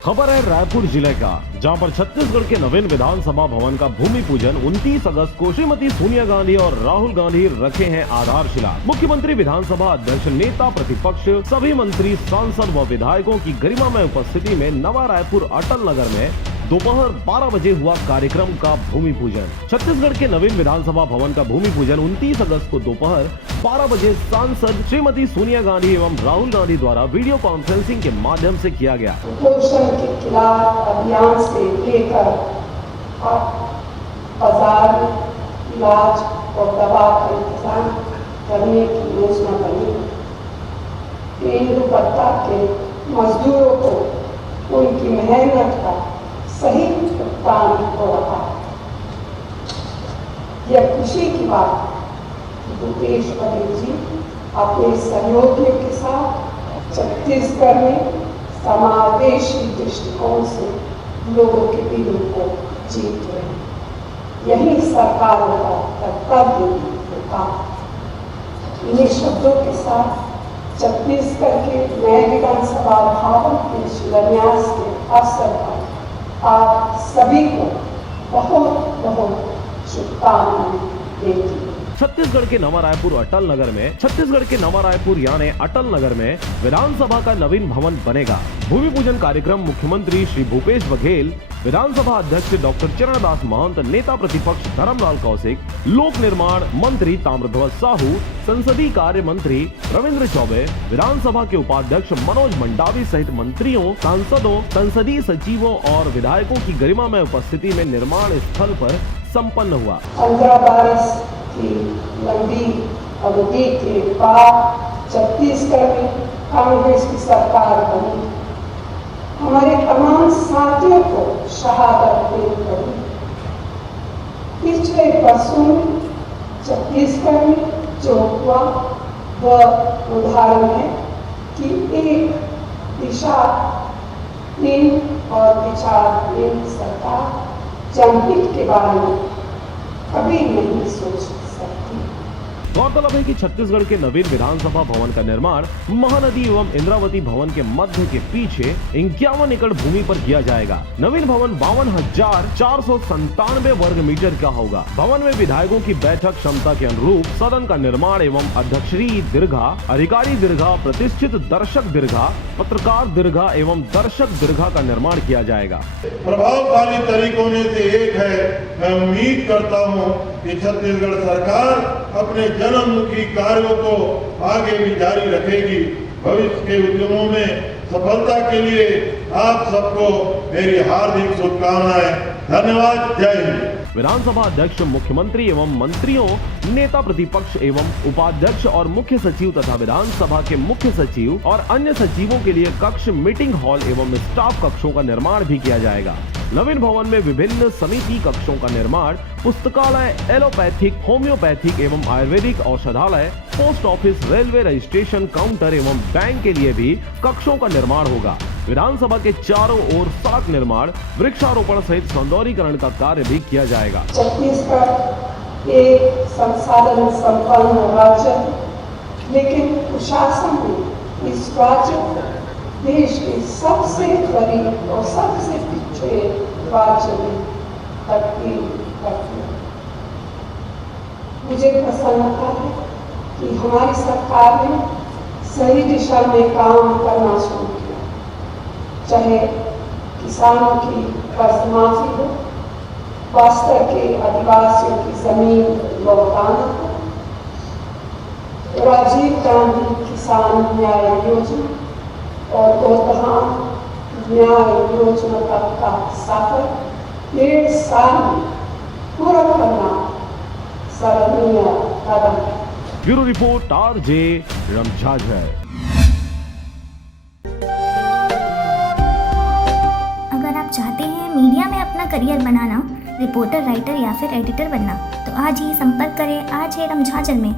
खबर है रायपुर जिले का, जहां पर छत्तीसगढ़ के नवीन विधानसभा भवन का भूमि पूजन 29 अगस्त को श्रीमती सोनिया गांधी और राहुल गांधी रखे हैं आधारशिला। मुख्यमंत्री, विधानसभा अध्यक्ष, नेता प्रतिपक्ष, सभी मंत्री, सांसद व विधायकों की गरिमामय उपस्थिति में नवा रायपुर अटल नगर में दोपहर 12 बजे हुआ कार्यक्रम का भूमि पूजन। छत्तीसगढ़ के नवीन विधानसभा भवन का भूमि पूजन 29 अगस्त को दोपहर 12 बजे सांसद श्रीमती सोनिया गांधी एवं राहुल गांधी द्वारा वीडियो कॉन्फ्रेंसिंग के माध्यम से किया गया। कुपोषण के खिलाफ अभियान से लेकर बाजार में इलाज और दवा का इंतजाम करने की योजना बनी। तेंदुपत्ता के मजदूरों को उनकी मेहनत का सही भुगतान हो रहा है। यह खुशी की बात है कि भूपेश बघेल जी अपने सहयोगियों के साथ छत्तीसगढ़ में समावेशी दृष्टिकोण से लोगों के दिलों को जीत रहे हैं। यही सरकार का कर्तव्य होता है। इन्हीं शब्दों के साथ छत्तीसगढ़ के नए विधानसभा भवन के शिलान्यास के अवसर पर आप सभी को बहुत बहुत शुभकामनाएं देती हूँ। छत्तीसगढ़ के नवा रायपुर यानी अटल नगर में विधानसभा का नवीन भवन बनेगा। भूमि पूजन कार्यक्रम मुख्यमंत्री श्री भूपेश बघेल, विधानसभा अध्यक्ष डॉक्टर चरणदास महंत, नेता प्रतिपक्ष धर्मलाल कौशिक, लोक निर्माण मंत्री ताम्रध्वज साहू, संसदीय कार्य मंत्री रविंद्र चौबे, विधानसभा के उपाध्यक्ष मनोज मंडावी सहित मंत्रियों, सांसदों, संसदीय सचिवों और विधायकों की गरिमामय उपस्थिति में निर्माण स्थल पर संपन्न हुआ। 15 बरस की लंबी अवधि के बाद छत्तीसगढ़ में कांग्रेस की सरकार बनी। हमारे तमाम साथियों को शहादत देनी पड़ी। पिछले वर्षों में छत्तीसगढ़ में जो हुआ वह उदाहरण है कि एक दिशाहीन और विचारहीन सरकार जनहित के बारे में कभी नहीं सोच सकती। गौरतलब है कि छत्तीसगढ़ के नवीन विधानसभा भवन का निर्माण महानदी एवं इंद्रावती भवन के मध्य के पीछे 51 एकड़ भूमि पर किया जाएगा। नवीन भवन 52,497 वर्ग मीटर का होगा। भवन में विधायकों की बैठक क्षमता के अनुरूप सदन का निर्माण एवं अध्यक्षीय दीर्घा, अधिकारी दीर्घा, प्रतिष्ठित दर्शक दीर्घा, पत्रकार दीर्घा एवं दर्शक दीर्घा का निर्माण किया जाएगा। प्रभावशाली तरीकों में से एक है, मैं उम्मीद करता हूँ कि छत्तीसगढ़ सरकार अपने जनमुखी कार्यों को आगे भी जारी रखेगी। भविष्य के उद्यमों में सफलता के लिए आप सबको मेरी हार्दिक शुभकामनाएं। धन्यवाद। जय हिंद। विधानसभा अध्यक्ष, मुख्यमंत्री एवं मंत्रियों, नेता प्रतिपक्ष एवं उपाध्यक्ष और मुख्य सचिव तथा विधानसभा के मुख्य सचिव और अन्य सचिवों के लिए कक्ष, मीटिंग हॉल एवं स्टाफ कक्षों का निर्माण भी किया जाएगा। नवीन भवन में विभिन्न समिति कक्षों का निर्माण, पुस्तकालय, एलोपैथिक, होम्योपैथिक एवं आयुर्वेदिक औषधालय, post office, railway registration counter एवं बैंक के लिए भी कक्षों का निर्माण होगा। विधानसभा के चारों ओर सड़क निर्माण, वृक्षारोपण सहित सौंदर्यीकरण का कार्य भी किया जाएगा। छत्तीसगढ़ एक संसाधन संपन्न राज्य, लेकिन प्रशासन में इस राज्य को देश के सबसे गरीब और सबसे पिछड़े राज्य में तब्दील करती है। मुझे प्रसन्नता है कि हमारी सरकार ने सही दिशा में काम करना शुरू किया। चाहे किसानों की कर्ज माफी हो, बस्तर के आदिवासियों की जमीन लौटाना हो, राजीव गांधी किसान न्याय योजना और गोधान न्याय योजना का सफर 1.5 साल में पूरा करना सराहनीय कदम है। Bureau report RJ रमझाझर। अगर आप चाहते हैं मीडिया में अपना करियर बनाना, रिपोर्टर, राइटर या फिर एडिटर बनना, तो आज ही संपर्क करें RJ रमझाझर में।